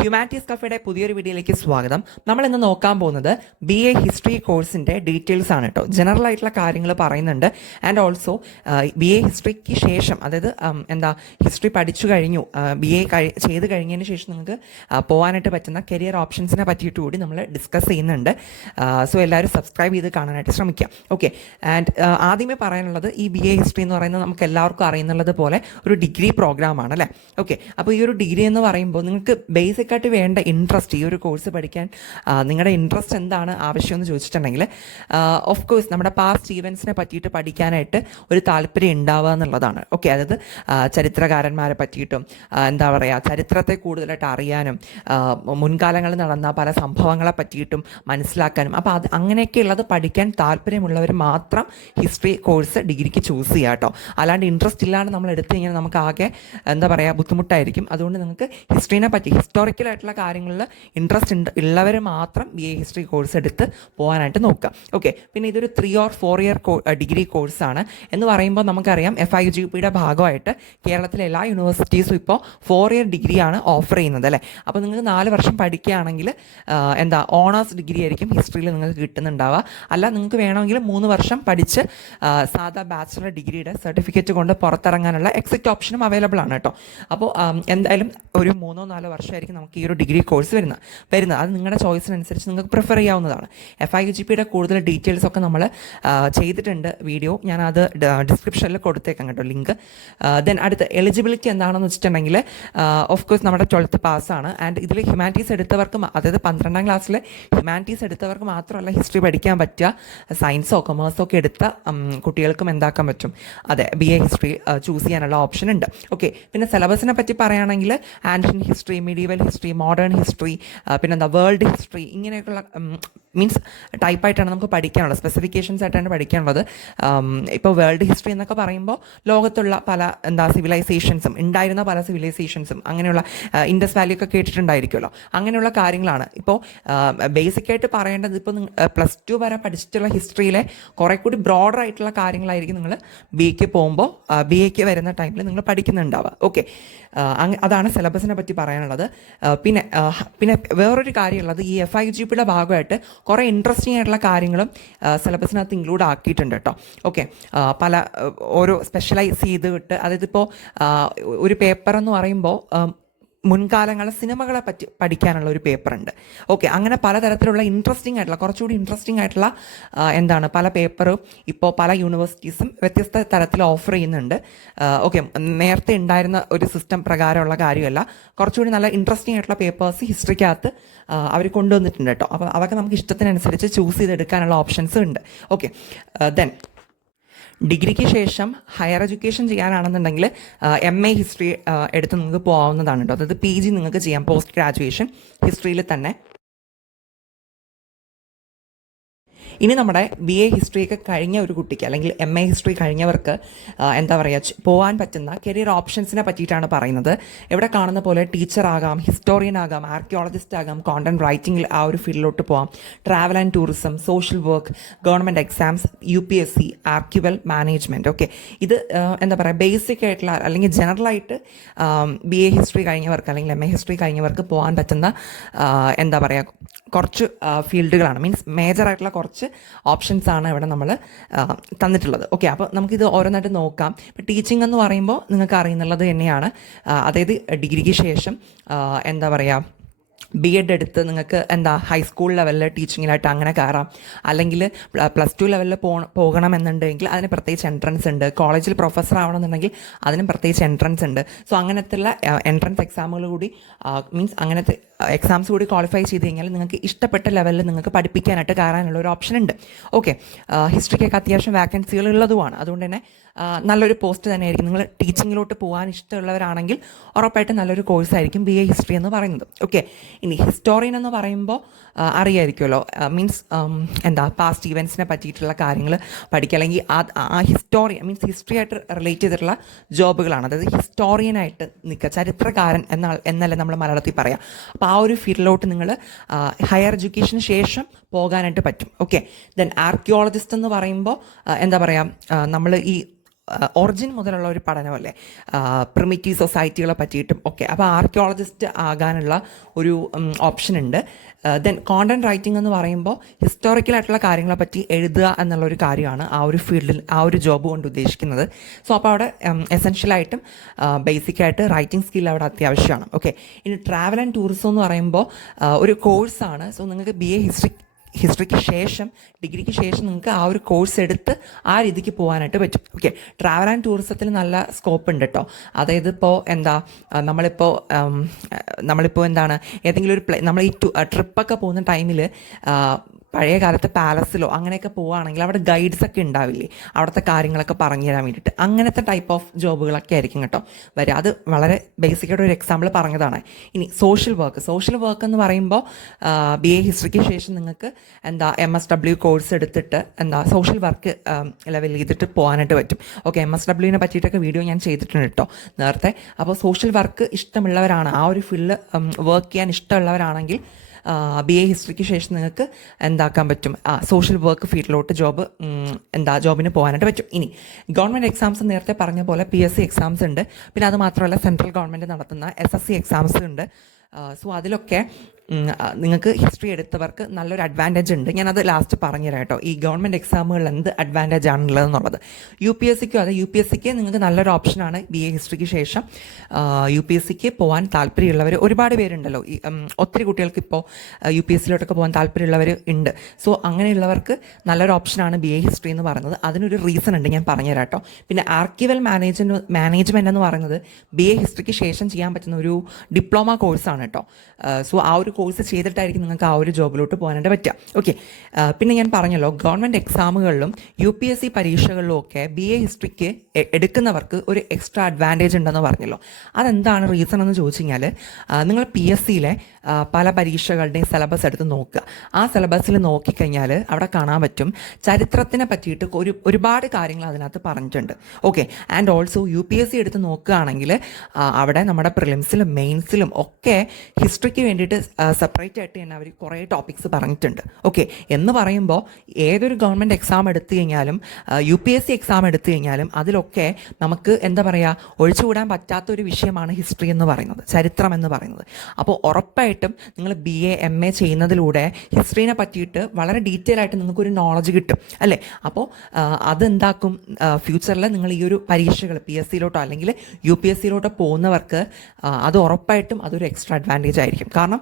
Humanities കഫേയുടെ പുതിയൊരു വീഡിയോയിലേക്ക് സ്വാഗതം. നമ്മൾ ഇന്ന് നോക്കാൻ പോകുന്നത് BA ഹിസ്റ്ററി കോഴ്സിൻ്റെ ഡീറ്റെയിൽസ് ആണ് കേട്ടോ. ജനറൽ ആയിട്ടുള്ള കാര്യങ്ങൾ പറയുന്നുണ്ട്. ആൻഡ് ഓൾസോ BA ഹിസ്റ്ററിക്ക് ശേഷം, അതായത് ഹിസ്റ്ററി പഠിച്ചു കഴിഞ്ഞു, BA ചെയ്ത് കഴിഞ്ഞതിന് ശേഷം നിങ്ങൾക്ക് പോകാനായിട്ട് പറ്റുന്ന കരിയർ ഓപ്ഷൻസിനെ പറ്റിയിട്ട് കൂടി നമ്മൾ ഡിസ്കസ് ചെയ്യുന്നുണ്ട്. സോ എല്ലാവരും സബ്സ്ക്രൈബ് ചെയ്ത് കാണാനായിട്ട് ശ്രമിക്കാം. ഓക്കെ. ആൻഡ് ആദ്യമേ പറയാനുള്ളത്, ഈ BA ഹിസ്റ്ററി എന്ന് പറയുന്നത് നമുക്ക് എല്ലാവർക്കും അറിയുന്നത് പോലെ ഒരു ഡിഗ്രി പ്രോഗ്രാമാണ് അല്ലേ. ഓക്കെ. അപ്പോൾ ഈ ഒരു ഡിഗ്രി എന്ന് പറയുമ്പോൾ നിങ്ങൾക്ക് ബേസിക്കായിട്ട് വേണ്ട ഇൻട്രസ്റ്റ്, ഈ ഒരു കോഴ്സ് പഠിക്കാൻ നിങ്ങളുടെ ഇൻട്രസ്റ്റ് എന്താണ് ആവശ്യമെന്ന് ചോദിച്ചിട്ടുണ്ടെങ്കിൽ, ഓഫ് കോഴ്സ് നമ്മുടെ പാസ്റ്റ് ഈവൻസിനെ പറ്റിയിട്ട് പഠിക്കാനായിട്ട് ഒരു താല്പര്യം ഉണ്ടാവുക എന്നുള്ളതാണ്. ഓക്കെ. അതായത് ചരിത്രകാരന്മാരെ പറ്റിയിട്ടും എന്താ പറയുക, ചരിത്രത്തെ കൂടുതലായിട്ട് അറിയാനും മുൻകാലങ്ങളിൽ നടന്ന പല സംഭവങ്ങളെ പറ്റിയിട്ടും മനസ്സിലാക്കാനും, അപ്പോൾ അങ്ങനെയൊക്കെയുള്ളത് പഠിക്കാൻ താല്പര്യമുള്ളവർ മാത്രം ഹിസ്റ്ററി കോഴ്സ് ഡിഗ്രിക്ക് ചൂസ് ചെയ്യുക കേട്ടോ. അല്ലാണ്ട് ഇൻട്രസ്റ്റ് ഇല്ലാണ്ട് നമ്മൾ എടുത്തു കഴിഞ്ഞാൽ നമുക്ക് ആകെ എന്താ പറയുക ബുദ്ധിമുട്ടായിരിക്കും. അതുകൊണ്ട് നിങ്ങൾക്ക് ഹിസ്റ്ററിനെ പറ്റി, ഹിസ്റ്റോറിക്കലായിട്ടുള്ള കാര്യങ്ങളിൽ ഇൻട്രസ്റ്റ് ഉള്ളവർ മാത്രം BA ഹിസ്റ്ററി കോഴ്സ് എടുത്ത് പോകാനായിട്ട് നോക്കുക. ഓക്കെ. പിന്നെ ഇതൊരു 3 or 4 year ഡിഗ്രി കോഴ്സാണ് എന്ന് പറയുമ്പോൾ നമുക്കറിയാം FIUGPയുടെ ഭാഗമായിട്ട് കേരളത്തിലെ എല്ലാ യൂണിവേഴ്സിറ്റീസും ഇപ്പോൾ 4 year ഡിഗ്രിയാണ് ഓഫർ ചെയ്യുന്നത് അല്ലേ. അപ്പോൾ നിങ്ങൾക്ക് 4 വർഷം പഠിക്കുകയാണെങ്കിൽ ഓണേഴ്സ് ഡിഗ്രി ആയിരിക്കും ഹിസ്റ്ററിയിൽ നിങ്ങൾക്ക് കിട്ടുന്നുണ്ടാവുക. അല്ല, നിങ്ങൾക്ക് വേണമെങ്കിൽ 3 വർഷം പഠിച്ച് സാധാ ബാച്ചിലർ ഡിഗ്രിയുടെ സർട്ടിഫിക്കറ്റ് കൊണ്ട് പുറത്തിറങ്ങാനുള്ള എക്സിറ്റ് ഓപ്ഷനും അവൈലബിൾ ആണ് കേട്ടോ. അപ്പോൾ എന്തായാലും ഒരു 3-4 വർഷമായിരിക്കും നമുക്ക് ഈ ഒരു ഡിഗ്രി കോഴ്സ് വരുന്നത്. അത് നിങ്ങളുടെ ചോയ്സിനനുസരിച്ച് നിങ്ങൾക്ക് പ്രിഫർ ചെയ്യാവുന്നതാണ്. FIUGPയുടെ കൂടുതൽ ഡീറ്റെയിൽസ് ഒക്കെ നമ്മൾ ചെയ്തിട്ടുണ്ട് വീഡിയോ, ഞാനത് ഡിസ്ക്രിപ്ഷനിൽ കൊടുത്തേക്കാം കേട്ടോ, ലിങ്ക്. ദെൻ അടുത്ത എലിജിബിലിറ്റി എന്താണെന്ന് വെച്ചിട്ടുണ്ടെങ്കിൽ, ഓഫ് കോഴ്സ് നമ്മുടെ 12th പാസ്സാണ്. ആൻഡ് ഇതിൽ ഹ്യൂമാനിറ്റീസ് എടുത്തവർക്ക്, അതായത് 12ാം ക്ലാസ്സിൽ ഹ്യൂമാനിറ്റീസ് എടുത്തവർക്ക് മാത്രമല്ല ഹിസ്റ്ററി പഠിക്കാൻ പറ്റുക, സയൻസോ കൊമേഴ്സോ ഒക്കെ എടുത്ത കുട്ടികൾക്കും എന്താക്കാൻ പറ്റും, അതെ, BA ഹിസ്റ്ററി ചൂസ് ചെയ്യാനുള്ള ഓപ്ഷൻ ഉണ്ട്. ഓക്കെ. പിന്നെ സിലബസിനെ പറ്റി പറയുകയാണെങ്കിൽ ancient history, medieval history, modern history, പിന്നെന്താ വേൾഡ് ഹിസ്റ്ററി, ഇങ്ങനെയൊക്കെയുള്ള മീൻസ് ടൈപ്പായിട്ടാണ് നമുക്ക് പഠിക്കാനുള്ളത്, സ്പെസിഫിക്കേഷൻസ് ആയിട്ടാണ് പഠിക്കാനുള്ളത്. ഇപ്പോൾ വേൾഡ് ഹിസ്റ്ററി എന്നൊക്കെ പറയുമ്പോൾ ലോകത്തുള്ള പല സിവിലൈസേഷൻസും, ഉണ്ടായിരുന്ന പല സിവിലൈസേഷൻസും, അങ്ങനെയുള്ള ഇൻഡസ് വാലി ഒക്കെ കേട്ടിട്ടുണ്ടായിരിക്കുമല്ലോ, അങ്ങനെയുള്ള കാര്യങ്ങളാണ്. ഇപ്പോൾ ബേസിക്കായിട്ട് പറയേണ്ടത്, ഇപ്പോൾ +2 വരെ പഠിച്ചിട്ടുള്ള ഹിസ്റ്ററിയിലെ കുറേ കൂടി ബ്രോഡർ ആയിട്ടുള്ള കാര്യങ്ങളായിരിക്കും നിങ്ങൾ BAക്ക് പോകുമ്പോൾ, BAക്ക് വരുന്ന ടൈമിൽ നിങ്ങൾ പഠിക്കുന്നുണ്ടാവുക. ഓക്കെ. അതാണ് സിലബസിനെ പറ്റി പറയാനുള്ളത്. പിന്നെ വേറൊരു കാര്യമുള്ളത്, ഈ FIUGPയുടെ ഭാഗമായിട്ട് കുറേ ഇൻട്രസ്റ്റിംഗ് ആയിട്ടുള്ള കാര്യങ്ങളും സിലബസിനകത്ത് ഇൻക്ലൂഡ് ആക്കിയിട്ടുണ്ട് കേട്ടോ. ഓക്കെ. പല ഓരോ സ്പെഷ്യലൈസ് ചെയ്തിട്ട്, അതായത് ഇപ്പോൾ ഒരു പേപ്പർ എന്ന് പറയുമ്പോൾ മുൻകാലങ്ങളെ സിനിമകളെ പറ്റി പഠിക്കാനുള്ള ഒരു പേപ്പറുണ്ട്. ഓക്കെ. അങ്ങനെ പലതരത്തിലുള്ള ഇൻട്രസ്റ്റിംഗ് ആയിട്ടുള്ള, കുറച്ചുകൂടി ഇൻട്രസ്റ്റിംഗ് ആയിട്ടുള്ള പല പേപ്പറും ഇപ്പോൾ പല യൂണിവേഴ്സിറ്റീസും വ്യത്യസ്ത തരത്തിൽ ഓഫർ ചെയ്യുന്നുണ്ട്. ഓക്കെ. നേരത്തെ ഉണ്ടായിരുന്ന ഒരു സിസ്റ്റം പ്രകാരമുള്ള കാര്യമല്ല, കുറച്ചുകൂടി നല്ല ഇൻട്രസ്റ്റിംഗ് ആയിട്ടുള്ള പേപ്പേഴ്സ് ഹിസ്റ്ററിക്കകത്ത് അവർ കൊണ്ടുവന്നിട്ടുണ്ട് കേട്ടോ. അപ്പോൾ അതൊക്കെ നമുക്ക് ഇഷ്ടത്തിനനുസരിച്ച് ചൂസ് ചെയ്തെടുക്കാനുള്ള ഓപ്ഷൻസ് ഉണ്ട്. ഓക്കെ. ദെൻ ഡിഗ്രിക്ക് ശേഷം ഹയർ എഡ്യൂക്കേഷൻ ചെയ്യാനാണെന്നുണ്ടെങ്കിൽ MA ഹിസ്റ്ററി എടുത്ത് നിങ്ങൾക്ക് പോകാവുന്നതാണ് കേട്ടോ. അതായത് PG നിങ്ങൾക്ക് ചെയ്യാം, പോസ്റ്റ് ഗ്രാജുവേഷൻ ഹിസ്റ്ററിയിൽ തന്നെ. ഇനി നമ്മുടെ BA ഹിസ്റ്ററിയൊക്കെ കഴിഞ്ഞ ഒരു കുട്ടിക്ക്, അല്ലെങ്കിൽ MA ഹിസ്റ്ററി കഴിഞ്ഞവർക്ക് എന്താ പറയുക, പോകാൻ പറ്റുന്ന കരിയർ ഓപ്ഷൻസിനെ പറ്റിയിട്ടാണ് പറയുന്നത്. ഇവിടെ കാണുന്ന പോലെ ടീച്ചർ ആകാം, ഹിസ്റ്റോറിയൻ ആകാം, ആർക്കിയോളജിസ്റ്റ് ആകാം, കോണ്ടന്റ് റൈറ്റിംഗിൽ ആ ഒരു ഫീൽഡിലോട്ട് പോകാം, travel and tourism, social work, government exams, UPSC, archival management. Okay. ഇത് എന്താ പറയുക, ബേസിക് ആയിട്ടുള്ള അല്ലെങ്കിൽ ജനറലായിട്ട് BA ഹിസ്റ്ററി കഴിഞ്ഞവർക്ക് അല്ലെങ്കിൽ MA ഹിസ്റ്ററി കഴിഞ്ഞവർക്ക് പോകാൻ പറ്റുന്ന എന്താ പറയുക കുറച്ച് ഫീൽഡുകളാണ്, മീൻസ് മേജറായിട്ടുള്ള കുറച്ച് ഓപ്ഷൻസ് ആണ് ഇവിടെ നമ്മൾ തന്നിട്ടുള്ളത്. ഓക്കെ. അപ്പോൾ നമുക്കിത് ഓരോന്നായിട്ട് നോക്കാം. ഇപ്പോൾ ടീച്ചിങ് എന്ന് പറയുമ്പോൾ നിങ്ങൾക്ക് അറിയുന്നുള്ളത് തന്നെയാണ്. അതായത് ഡിഗ്രിക്ക് ശേഷം എന്താ പറയുക, B.Ed എടുത്ത് നിങ്ങൾക്ക് ഹൈസ്കൂൾ ലെവലിൽ ടീച്ചിങ്ങിലായിട്ട് അങ്ങനെ കയറാം. അല്ലെങ്കിൽ +2 ലെവലിൽ പോകണമെന്നുണ്ടെങ്കിൽ അതിന് പ്രത്യേകിച്ച് എൻട്രൻസ് ഉണ്ട്. കോളേജിൽ പ്രൊഫസർ ആവണമെന്നുണ്ടെങ്കിൽ അതിനും പ്രത്യേകിച്ച് എൻട്രൻസ് ഉണ്ട്. സോ അങ്ങനത്തുള്ള എൻട്രൻസ് എക്സാമുകൾ കൂടി, മീൻസ് അങ്ങനത്തെ എക്സാംസ് കൂടി ക്വാളിഫൈ ചെയ്ത് കഴിഞ്ഞാൽ നിങ്ങൾക്ക് ഇഷ്ടപ്പെട്ട ലെവലിൽ നിങ്ങൾക്ക് പഠിപ്പിക്കാനായിട്ട് കയറാനുള്ള ഒരു ഓപ്ഷൻ ഉണ്ട്. ഓക്കെ. ഹിസ്റ്ററിക്കൊക്കെ അത്യാവശ്യം വാക്കൻസികൾ ഉള്ളതുമാണ്. അതുകൊണ്ട് തന്നെ നല്ലൊരു പോസ്റ്റ് തന്നെയായിരിക്കും. നിങ്ങൾ ടീച്ചിങ്ങിലോട്ട് പോകാൻ ഇഷ്ടമുള്ളവരാണെങ്കിൽ ഉറപ്പായിട്ടും നല്ലൊരു കോഴ്സായിരിക്കും BA ഹിസ്റ്ററി എന്ന് പറയുന്നത്. ഓക്കെ. ഇനി ഹിസ്റ്റോറിയൻ എന്ന് പറയുമ്പോൾ അറിയായിരിക്കുമല്ലോ, മീൻസ് പാസ്റ്റ് ഈവൻസിനെ പറ്റിയിട്ടുള്ള കാര്യങ്ങൾ പഠിക്കുക, അല്ലെങ്കിൽ ആ ഹിസ്റ്റോറിയൻ മീൻസ് ഹിസ്റ്ററി ആയിട്ട് റിലേറ്റ് ചെയ്തിട്ടുള്ള ജോബുകളാണ്. അതായത് ഹിസ്റ്റോറിയനായിട്ട് നിൽക്കുക, ചരിത്രകാരൻ എന്നല്ലേ നമ്മൾ മലയാളത്തിൽ പറയാം. അപ്പോൾ ആ ഒരു ഫീൽഡിലോട്ട് നിങ്ങൾ ഹയർ എഡ്യൂക്കേഷന് ശേഷം പോകാനായിട്ട് പറ്റും. ഓക്കെ. ദെൻ ആർക്കിയോളജിസ്റ്റ് എന്ന് പറയുമ്പോൾ എന്താ പറയുക, നമ്മൾ ഈ ഒറിജിൻ മുതലുള്ള ഒരു പഠനമല്ലേ, പ്രിമിറ്റീവ് സൊസൈറ്റികളെ പറ്റിയിട്ടും ഒക്കെ. അപ്പോൾ ആർക്കിയോളജിസ്റ്റ് ആകാനുള്ള ഒരു ഓപ്ഷൻ ഉണ്ട്. ദെൻ കോണ്ടന്റ് റൈറ്റിംഗ് എന്ന് പറയുമ്പോൾ ഹിസ്റ്റോറിക്കലായിട്ടുള്ള കാര്യങ്ങളെ പറ്റി എഴുതുക എന്നുള്ളൊരു കാര്യമാണ് ആ ഒരു ഫീൽഡിൽ ആ ഒരു ജോബ് കൊണ്ട് ഉദ്ദേശിക്കുന്നത്. സോ അപ്പോൾ അവിടെ എസെൻഷ്യലായിട്ടും ബേസിക്കായിട്ട് റൈറ്റിംഗ് സ്കിൽ അവിടെ അത്യാവശ്യമാണ്. ഓക്കെ, ഇനി ട്രാവൽ ആൻഡ് ടൂറിസം എന്ന് പറയുമ്പോൾ ഒരു കോഴ്സാണ്. സോ നിങ്ങൾക്ക് BA ഹിസ്റ്ററിക്ക് ശേഷം, ഡിഗ്രിക്ക് ശേഷം നിങ്ങൾക്ക് ആ ഒരു കോഴ്സ് എടുത്ത് ആ രീതിക്ക് പോകാനായിട്ട് പറ്റും. ഓക്കെ, ട്രാവൽ ആൻഡ് ടൂറിസത്തിൽ നല്ല സ്കോപ്പ് ഉണ്ട് കേട്ടോ. അതായത് ഇപ്പോൾ നമ്മളിപ്പോൾ എന്താണ് ഏതെങ്കിലും ഒരു നമ്മൾ ഈ ട്രിപ്പൊക്കെ പോകുന്ന ടൈമിൽ പഴയ കാലത്തെ പാലസിലോ അങ്ങനെയൊക്കെ പോവുകയാണെങ്കിൽ അവിടെ ഗൈഡ്സ് ഒക്കെ ഉണ്ടാവില്ലേ, അവിടുത്തെ കാര്യങ്ങളൊക്കെ പറഞ്ഞു തരാൻ വേണ്ടിയിട്ട്. അങ്ങനത്തെ ടൈപ്പ് ഓഫ് ജോബുകളൊക്കെ ആയിരിക്കും കേട്ടോ വരിക. അത് വളരെ ബേസിക്കായിട്ട് ഒരു എക്സാമ്പിൾ പറഞ്ഞതാണ്. ഇനി സോഷ്യൽ വർക്ക് എന്ന് പറയുമ്പോൾ BA ഹിസ്റ്ററിക്ക് ശേഷം നിങ്ങൾക്ക് MSW കോഴ്സ് എടുത്തിട്ട് സോഷ്യൽ വർക്ക് ലെവൽ ചെയ്തിട്ട് പോകാനായിട്ട് പറ്റും. ഓക്കെ, MSWനെ പറ്റിയിട്ടൊക്കെ വീഡിയോ ഞാൻ ചെയ്തിട്ടുണ്ട് കേട്ടോ നേരത്തെ. അപ്പോൾ സോഷ്യൽ വർക്ക് ഇഷ്ടമുള്ളവരാണ്, ആ ഒരു ഫീൽഡ് വർക്ക് ചെയ്യാൻ ഇഷ്ടമുള്ളവരാണെങ്കിൽ BA ഹിസ്റ്ററിക്ക് ശേഷം നിങ്ങൾക്ക് എന്താക്കാൻ പറ്റും, സോഷ്യൽ വർക്ക് ഫീൽഡിലോട്ട് ജോബിന് പോകാനായിട്ട് പറ്റും. ഇനി ഗവൺമെൻറ് എക്സാംസ് നേരത്തെ പറഞ്ഞ പോലെ PSC എക്സാംസ് ഉണ്ട്. പിന്നെ അത് മാത്രമല്ല സെൻട്രൽ ഗവൺമെൻറ് നടത്തുന്ന SSC എക്സാംസ് ഉണ്ട്. സോ അതിലൊക്കെ നിങ്ങൾക്ക് ഹിസ്റ്ററി എടുത്തവർക്ക് നല്ലൊരു അഡ്വാൻറ്റേജ് ഉണ്ട്. ഞാനത് ലാസ്റ്റ് പറഞ്ഞുതരാം കേട്ടോ, ഈ ഗവൺമെൻറ് എക്സാമുകളിൽ എന്ത് അഡ്വാൻറ്റേജ് ആണുള്ളതെന്നുള്ളത്. UPSCക്കും അതെ, UPSCക്ക് നിങ്ങൾക്ക് നല്ലൊരു ഓപ്ഷനാണ് BA ഹിസ്റ്ററിക്ക് ശേഷം UPSCക്ക് പോകാൻ താല്പര്യമുള്ളവർ ഒരുപാട് പേരുണ്ടല്ലോ. ഈ ഒത്തിരി കുട്ടികൾക്ക് ഇപ്പോൾ UPSCയിലോട്ടൊക്കെ പോകാൻ താല്പര്യമുള്ളവർ ഉണ്ട്. സോ അങ്ങനെയുള്ളവർക്ക് നല്ലൊരു ഓപ്ഷനാണ് BA ഹിസ്റ്ററി എന്ന് പറയുന്നത്. അതിനൊരു റീസൺ ഉണ്ട്, ഞാൻ പറഞ്ഞുതരാം കേട്ടോ. പിന്നെ ആർക്കിവൽ മാനേജ്മെൻറ്റ് എന്ന് പറയുന്നത് BA ഹിസ്റ്ററിക്ക് ശേഷം ചെയ്യാൻ പറ്റുന്ന ഒരു ഡിപ്ലോമ കോഴ്സാണ് കേട്ടോ. സോ ആ ഒരു കോഴ്സ് ചെയ്തിട്ടായിരിക്കും നിങ്ങൾക്ക് ആ ഒരു ജോബിലോട്ട് പോകാനായിട്ട് പറ്റുക. ഓക്കെ, പിന്നെ ഞാൻ പറഞ്ഞല്ലോ ഗവൺമെൻറ് എക്സാമുകളിലും UPSC പരീക്ഷകളിലും ഒക്കെ BA ഹിസ്റ്ററിക്ക് എടുക്കുന്നവർക്ക് ഒരു എക്സ്ട്രാ അഡ്വാൻറ്റേജ് ഉണ്ടെന്ന് പറഞ്ഞല്ലോ. അതെന്താണ് റീസൺ എന്ന് ചോദിച്ചു കഴിഞ്ഞാൽ, നിങ്ങൾ PSCയിലെ പല പരീക്ഷകളുടെയും സിലബസ് എടുത്ത് നോക്കുക. ആ സിലബസിൽ നോക്കിക്കഴിഞ്ഞാൽ അവിടെ കാണാൻ പറ്റും ചരിത്രത്തിനെ പറ്റിയിട്ട് ഒരുപാട് കാര്യങ്ങൾ അതിനകത്ത് പറഞ്ഞിട്ടുണ്ട്. ഓക്കെ, ആൻഡ് ഓൾസോ UPSC എടുത്ത് നോക്കുകയാണെങ്കിൽ അവിടെ നമ്മുടെ പ്രിലിംസിലും മെയിൻസിലും ഒക്കെ ഹിസ്റ്ററിക്ക് വേണ്ടിയിട്ട് സെപ്പറേറ്റ് ആയിട്ട് തന്നെ അവർ കുറേ ടോപ്പിക്സ് പറഞ്ഞിട്ടുണ്ട്. ഓക്കെ, എന്ന് പറയുമ്പോൾ ഏതൊരു ഗവൺമെൻറ് എക്സാം എടുത്തു കഴിഞ്ഞാലും UPSC എക്സാം എടുത്തു കഴിഞ്ഞാലും അതിലൊക്കെ നമുക്ക് ഒഴിച്ചുകൂടാൻ പറ്റാത്തൊരു വിഷയമാണ് ഹിസ്റ്ററി എന്ന് പറയുന്നത്, ചരിത്രം എന്ന് പറയുന്നത്. അപ്പോൾ ഉറപ്പായിട്ടും നിങ്ങൾ BA MA ചെയ്യുന്നതിലൂടെ ഹിസ്റ്ററിനെ പറ്റിയിട്ട് വളരെ ഡീറ്റെയിൽ ആയിട്ട് നിങ്ങൾക്കൊരു നോളജ് കിട്ടും അല്ലേ. അപ്പോൾ അതെന്താക്കും, ഫ്യൂച്ചറിൽ നിങ്ങൾ ഈ ഒരു പരീക്ഷകൾ PSCയിലോട്ടോ അല്ലെങ്കിൽ UPSCയിലോട്ടോ പോകുന്നവർക്ക് അത് ഉറപ്പായിട്ടും അതൊരു എക്സ്ട്രാ അഡ്വാൻറ്റേജ് ആയിരിക്കും. കാരണം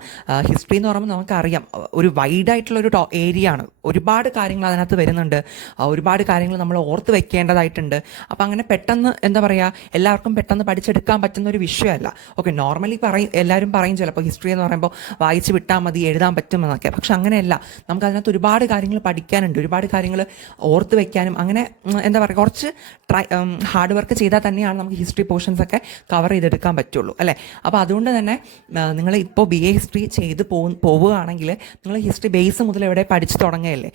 ഹിസ്റ്ററി എന്ന് പറയുമ്പോൾ നമുക്കറിയാം ഒരു വൈഡായിട്ടുള്ളൊരു ഏരിയ ആണ്, ഒരുപാട് കാര്യങ്ങൾ അതിനകത്ത് വരുന്നുണ്ട്, ഒരുപാട് കാര്യങ്ങൾ നമ്മൾ ഓർത്ത് വെക്കേണ്ടതായിട്ടുണ്ട്. അപ്പോൾ അങ്ങനെ പെട്ടെന്ന് എല്ലാവർക്കും പെട്ടെന്ന് പഠിച്ചെടുക്കാൻ പറ്റുന്ന ഒരു വിഷയമല്ല. ഓക്കെ, നോർമലി എല്ലാവരും പറയും ചിലപ്പോൾ ഹിസ്റ്ററി എന്ന് പറയുമ്പോൾ വായിച്ച് വിട്ടാൽ മതി, എഴുതാൻ പറ്റുമെന്നൊക്കെ. പക്ഷെ അങ്ങനെയല്ല, നമുക്കതിനകത്ത് ഒരുപാട് കാര്യങ്ങൾ പഠിക്കാനുണ്ട്, ഒരുപാട് കാര്യങ്ങൾ ഓർത്ത് വെക്കാനും അങ്ങനെ കുറച്ച് ഹാർഡ് വർക്ക് ചെയ്താൽ തന്നെയാണ് നമുക്ക് ഹിസ്റ്ററി പോർഷൻസ് ഒക്കെ കവർ ചെയ്തെടുക്കാൻ പറ്റുള്ളൂ അല്ലേ. അപ്പോൾ അതുകൊണ്ട് തന്നെ നിങ്ങൾ ഇപ്പോൾ BA ഹിസ്റ്ററി ചെയ്ത് പോവുകയാണെങ്കിൽ നിങ്ങൾ ഹിസ്റ്ററി ബേസ് മുതൽ എവിടെ പഠിച്ച് തുടങ്ങുകയല്ലേ,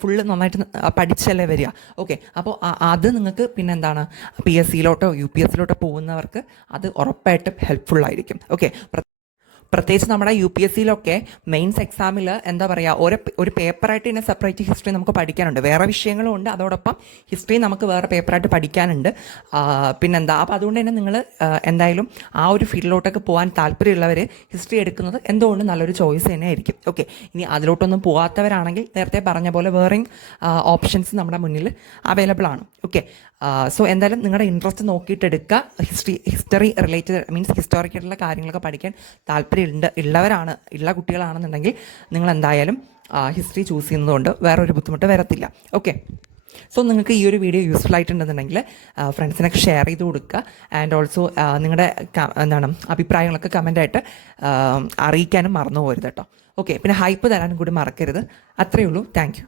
ഫുള്ള് നന്നായിട്ട് പഠിച്ചല്ലേ വരിക. ഓക്കെ, അപ്പോൾ അത് നിങ്ങൾക്ക് പിന്നെന്താണ് PSCയിലോട്ടോ UPSCയിലോട്ടോ പോകുന്നവർക്ക് അത് ഉറപ്പായിട്ടും ഹെൽപ്ഫുള്ളായിരിക്കും. ഓക്കെ, പ്രത്യേകിച്ച് നമ്മുടെ UPSCയിലൊക്കെ മെയിൻസ് എക്സാമിൽ ഒരു പേപ്പറായിട്ട് തന്നെ സെപ്പറേറ്റ് ഹിസ്റ്ററി നമുക്ക് പഠിക്കാനുണ്ട്. വേറെ വിഷയങ്ങളും ഉണ്ട്, അതോടൊപ്പം ഹിസ്റ്ററി നമുക്ക് വേറെ പേപ്പറായിട്ട് പഠിക്കാനുണ്ട്. അപ്പോൾ അതുകൊണ്ട് തന്നെ നിങ്ങൾ എന്തായാലും ആ ഒരു ഫീൽഡിലോട്ടൊക്കെ പോകാൻ താല്പര്യമുള്ളവർ ഹിസ്റ്ററി എടുക്കുന്നത് എന്തുകൊണ്ടും നല്ലൊരു ചോയ്സ് തന്നെ ആയിരിക്കും. ഓക്കെ, ഇനി അതിലോട്ടൊന്നും പോകാത്തവരാണെങ്കിൽ നേരത്തെ പറഞ്ഞ പോലെ വേറെയും ഓപ്ഷൻസ് നമ്മുടെ മുന്നിൽ അവൈലബിൾ ആണ്. ഓക്കെ, സോ എന്തായാലും നിങ്ങളുടെ ഇൻട്രസ്റ്റ് നോക്കിയിട്ട് എടുക്കുക. ഹിസ്റ്ററി റിലേറ്റഡ് മീൻസ് ഹിസ്റ്റോറിക്കലുള്ള കാര്യങ്ങളൊക്കെ പഠിക്കാൻ ഉള്ള കുട്ടികളാണെന്നുണ്ടെങ്കിൽ നിങ്ങൾ എന്തായാലും ഹിസ്റ്ററി ചൂസ് ചെയ്യുന്നതുകൊണ്ട് വേറൊരു ബുദ്ധിമുട്ട് വരത്തില്ല. ഓക്കെ, സോ നിങ്ങൾക്ക് ഈ ഒരു വീഡിയോ യൂസ്ഫുൾ ആയിട്ടുണ്ടെന്നുണ്ടെങ്കിൽ ഫ്രണ്ട്സിനൊക്കെ ഷെയർ ചെയ്ത് കൊടുക്കുക. ആൻഡ് ഓൾസോ നിങ്ങളുടെ അഭിപ്രായങ്ങളൊക്കെ കമൻ്റായിട്ട് അറിയിക്കാനും മറന്നു പോകരുത് കേട്ടോ. ഓക്കെ, പിന്നെ ഹൈപ്പ് തരാനും കൂടി മറക്കരുത്. അത്രയേ ഉള്ളൂ. Thank you.